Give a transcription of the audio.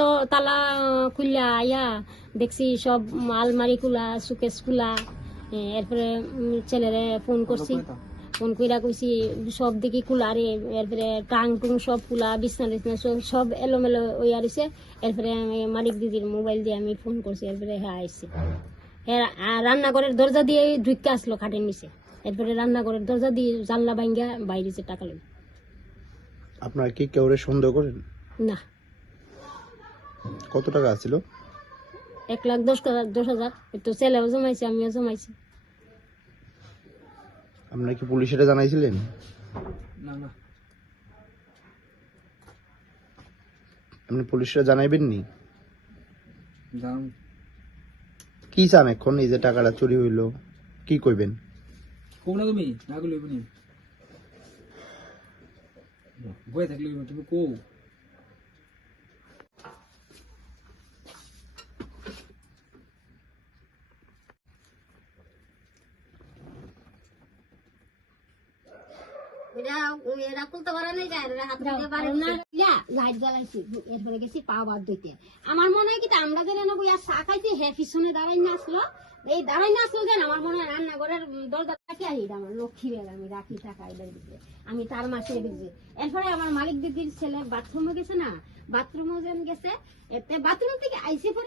তো তালা খুললা আয়া দেখছি সব আলমারি খোলা সুকেস খোলা। এরপরে ছেলেরে ফোন করছি, ফোন কইরা কইছি সব দিকে খোলা রে। এরপরে টাং টুং সব খোলা, বিছনা টিছনা সব এলোমেলো ওই আরিছে। এরপরে আমি মালিক দিদির মোবাইল দিয়ে আমি ফোন করছি। এরপরে হ্যাঁ আইসি, হ্যাঁ রান্নাঘরের দরজা দিয়ে ঢুকে আসলো খাটের নিচে। এরপরে রান্নাঘরের দরজা দিয়ে জানলা ভাঙ্গা বাইরেছে টাকা লই। আপনার কি কেউ সন্দেহ করেন? না। কত টাকা আছিল? 1,10,000। তো ছেলেও জমাইছে, আমিও জমাইছি। আপনার কি পুলিশে জানাইছিলেন? না না, আপনি পুলিশরা জানাইবেননি? জান কি চান এখন? এই যে টাকাটা চুরি হইলো, কি কইবেন? কম না তুমি না গেলে হইব নি, বয়ে থাকলে হইব, তুমি কো। আমার মনে হয় কি আমরা যেন চা খাইছি হে পিছনে দাঁড়াই না আসলো, এই দাঁড়াই না আসলো যেন আমার মনে হয় রান্নাঘরের দরজা রাখি আহি আমার লক্ষ্মী বেগ আমি রাখি টাকা এদের দিতে, আমি তার মাসে দিচ্ছি। এরপরে আমার মালিক দিদির ছেলে বাথরুমে গেছে না, বাথরুমে যেন গেছে, বাথরুম থেকে আইসে পরে